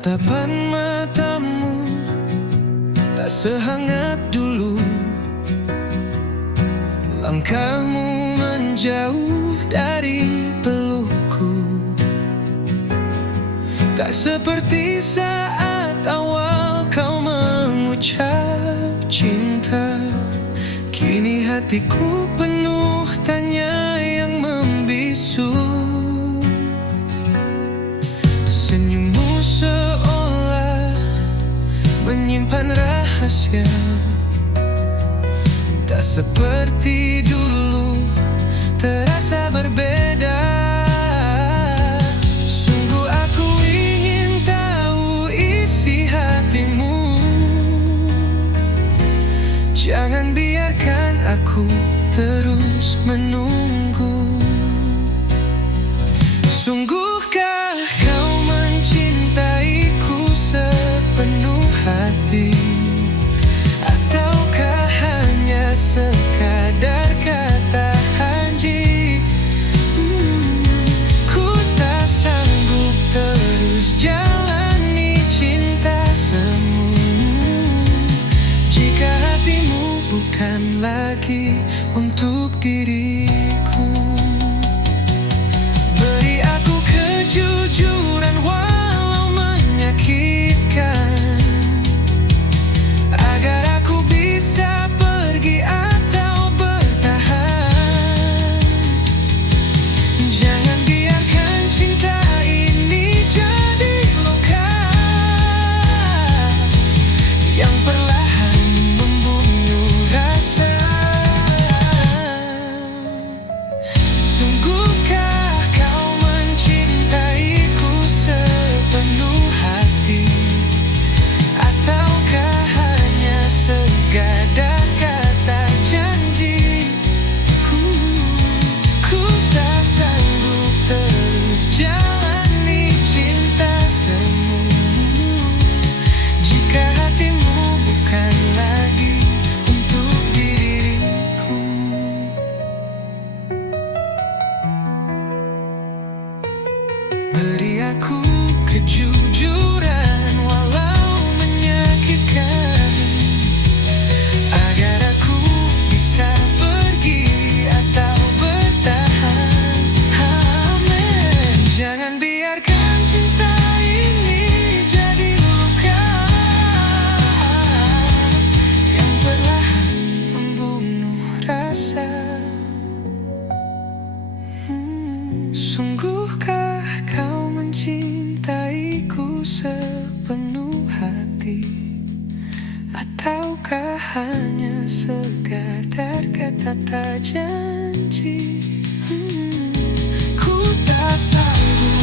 Tatapan matamu tak sehangat dulu. Langkahmu menjauh dari pelukku, tak seperti saat awal kau mengucap cinta. Kini hatiku penuh tanya yang membisu. Senyummu seolah menyimpan rahasia, tak seperti dulu, terasa berbeda. Sungguh aku ingin tahu isi hatimu. Jangan biarkan aku terus menunggu. Sungguhkah kau mencintaiku sepenuh hati, ataukah hanya sekadar kata janji? Ku tak sanggup terus jalani cinta semu jika hatimu bukan lagi untuk diriku. Beri aku kejujuran walau menyakitkan, agar aku bisa pergi atau bertahan. Jangan biarkan cinta ini jadi luka yang perlahan membunuh rasa. Sungguhkah kau mencintaiku sepenuh hati, ataukah hanya sekadar kata janji? Ku tak sanggup terus jalani cinta semu jika hatimu bukan lagi untuk diriku. Beri aku kejujuran walau menyakitkan, agar aku bisa pergi atau bertahan. Amin. Jangan biarkan cinta ini jadi luka yang perlahan membunuh rasa. Sungguhkah kau mencintaiku sepenuh hati, ataukah hanya sekadar kata janji? Ku tak sanggup